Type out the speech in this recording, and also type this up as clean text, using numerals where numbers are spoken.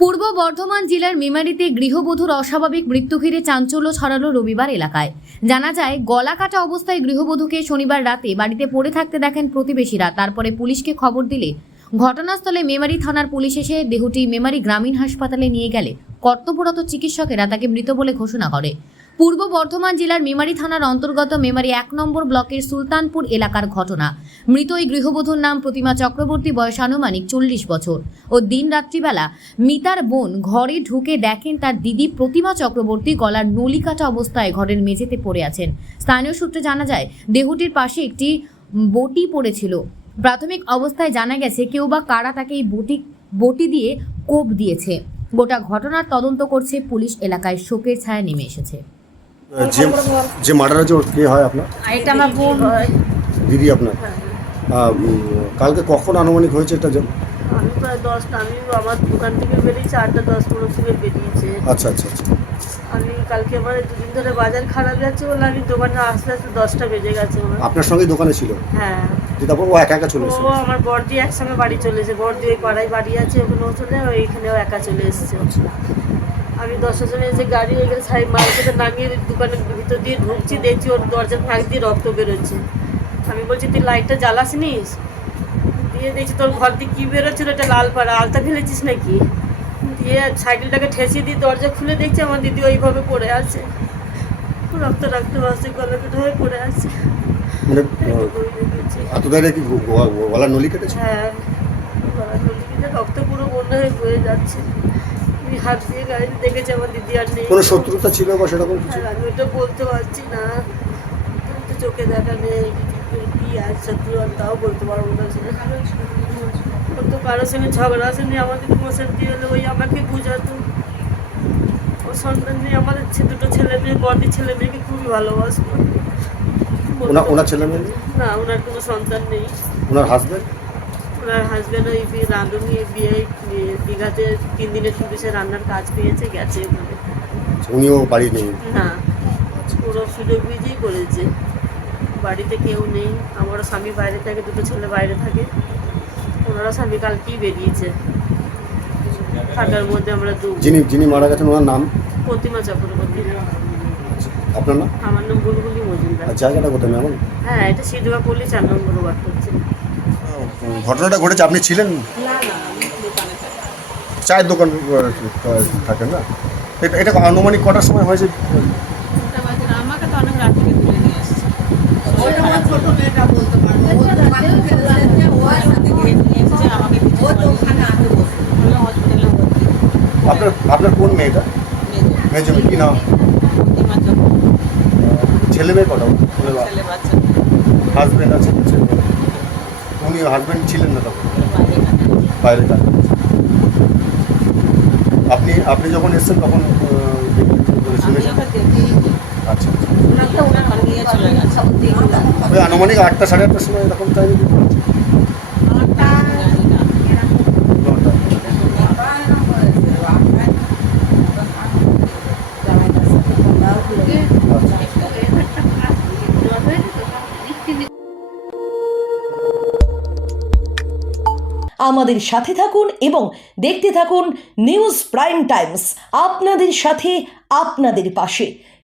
পূর্ব বর্ধমান জেলার মেমারিতে গৃহবধূর অস্বাভাবিক মৃত্যু ঘিরে চাঞ্চল্য ছড়ালো রবিবার এলাকায়। জানা যায়, গলা কাটা অবস্থায় গৃহবধূকে শনিবার রাতে বাড়িতে পড়ে থাকতে দেখেন প্রতিবেশীরা। তারপরে পুলিশকে খবর দিলে ঘটনাস্থলে মেমারি থানার পুলিশ এসে দেহটি মেমারি গ্রামীণ হাসপাতালে নিয়ে গেলে কর্তব্যরত চিকিৎসকেরা তাকে মৃত বলে ঘোষণা করে। পূর্ব বর্ধমান জেলার মেমারি থানার অন্তর্গত মেমারি 1 নম্বর ব্লকের সুলতানপুর এলাকার ঘটনা। মৃত ওই গৃহবধূর নাম প্রতিমা চক্রবর্তী, বয়স আনুমানিক 40 বছর। ও দিন রাত্রিবেলা মিতার বোন ঘরে ঢুকে দেখেন তার দিদি প্রতিমা চক্রবর্তী গলার নলি কাটা অবস্থায় ঘরের মেঝেতে পড়ে আছেন। স্থানীয় সূত্রে জানা যায়, দেহটির পাশে একটি বটি পড়েছিল। প্রাথমিক অবস্থায় জানা গেছে কেউ বা কারা তাকে এই বটি দিয়ে কোপ দিয়েছে। গোটা ঘটনার তদন্ত করছে পুলিশ। এলাকায় শোকের ছায়া নেমে এসেছে। যে মার্ডার হয়েছে ওর কে হয় আপনার? এটা আমার বোন হয়। দিদি আপনার? কালকে কখন আনুমানিক হয়েছে এটা? আমি প্রায় 10টা, আমি আমার দোকান থেকে বেরিয়েছি 8:10-15 থেকে বেরিয়েছে। আচ্ছা আচ্ছা আচ্ছা। আমি কালকে আমার দুদিন ধরে বাজার খারাপ যাচ্ছে বলে আমি দোকানে আস্তে আস্তে 10টা বেজে গেছে আমার। আপনার সঙ্গেই দোকানে ছিল? হ্যাঁ। তারপর ও একা একা চলে এসেছে? ও আমার বড়দি একসঙ্গে বাড়ি চলেছে। বড়দি ওই পাড়ায় বাড়ি আছে, ওখানেও চলে, ওইখানেও একা চলে এসেছে। আমি 10টার সময় এসে গাড়ি এখানে সাইড মার্কেটে নামিয়ে দোকানের ভিতর দিয়ে ঢুকছি, দেখছি ওর দরজার ফাঁক দিয়ে রক্ত বেরোচ্ছে। আমি বলছি তুই লাইটটা জ্বালাসনিস? দিয়ে দেখছি তোর ঘর দিয়ে কী বেরোচ্ছিল, এটা লাল পাড়া, আলতা ফেলেছিস নাকি? দিয়ে সাইকেলটাকে ঠেসিয়ে দিয়ে দরজা খুলে দেখছি আমার দিদি ওইভাবে পড়ে আছে, রক্ত রক্ত আসছে, গলা কেটে হয়ে পড়ে আছে। গলার নলি কেটেছে? হ্যাঁ, গলার নলি কেটে রক্ত পুরো বন্যা হয়ে বয়ে যাচ্ছে। হাত দিয়ে গাড়িতে দেখেছি আমার দিদি আর নেই। কোনো শত্রুতা ছিল বা সেরকম কিছু? আমি ওটা বলতে পারছি না, তো চোখে দেখা নেই কি আছে শত্রু, তাও বলতে পারবো না। ও তো কারোর সঙ্গে ঝগড়া আসেনি, আমাদের অশান্তি হলে ওই আমাকে বুঝাতো। ও সন্তান নিয়ে আমাদের দুটো ছেলে মেয়ে, বড়দি ছেলে মেয়েকে খুবই ভালোবাসতো। ওনার ছেলে মেয়ে? না, ওনার কোনো সন্তান নেই। ওনার হাজবেন্ড? ওনার হাজব্যান্ড ওই রাঁধুনি বিয়ে দীঘাতে 3 দিনের পুলিশে রান্নার কাজ পেয়েছে, গেছে ওখানে। উনিও বাড়ি নেই? না, পুরো সুযোগ বুঝেই করেছে। বাড়িতে কেউ নেই, আমারও স্বামী বাইরে থাকে, দুটো ছেলে বাইরে থাকে। ওনারা স্বামী কালকেই বেরিয়েছে, থাকার মধ্যে আমরা যিনি মারা গেছেন ওনার নাম? প্রতিমা চক্রবর্তী। আপনার নাম? আমার নাম বুলবুলি মজুমদার। জায়গাটা কোথায় ম্যাম? হ্যাঁ, এটা সিধুয়াপল্লী 4 নম্বর ওয়ার্ড করছে। ঘটনাটা ঘটেছে, আপনি ছিলেন? না না, আমি দোকানে থাকি। চায়ের দোকান থাকেন না? এটা আনুমানিক কটার সময় হয়েছে? আমাকে তো অনেক রাত থেকে তুলে নিয়ে আসছে। আপনার কোন মেয়েটা? মেয়ের জন্য কি নাম? ছেলে মেয়ে কটা? হাজব্যান্ড আছে? উনি হাজব্যান্ড ছিলেন না তখন? বাইরে কাজ। আপনি যখন এসেছেন তখন শুনেছেন? আচ্ছা, ওই আনুমানিক 8টা 8:30টার সময় এরকম টাইমে? আমাদের সাথে থাকুন এবং দেখতে থাকুন নিউজ প্রাইম টাইমস, আপনাদের সাথে আপনাদের পাশে।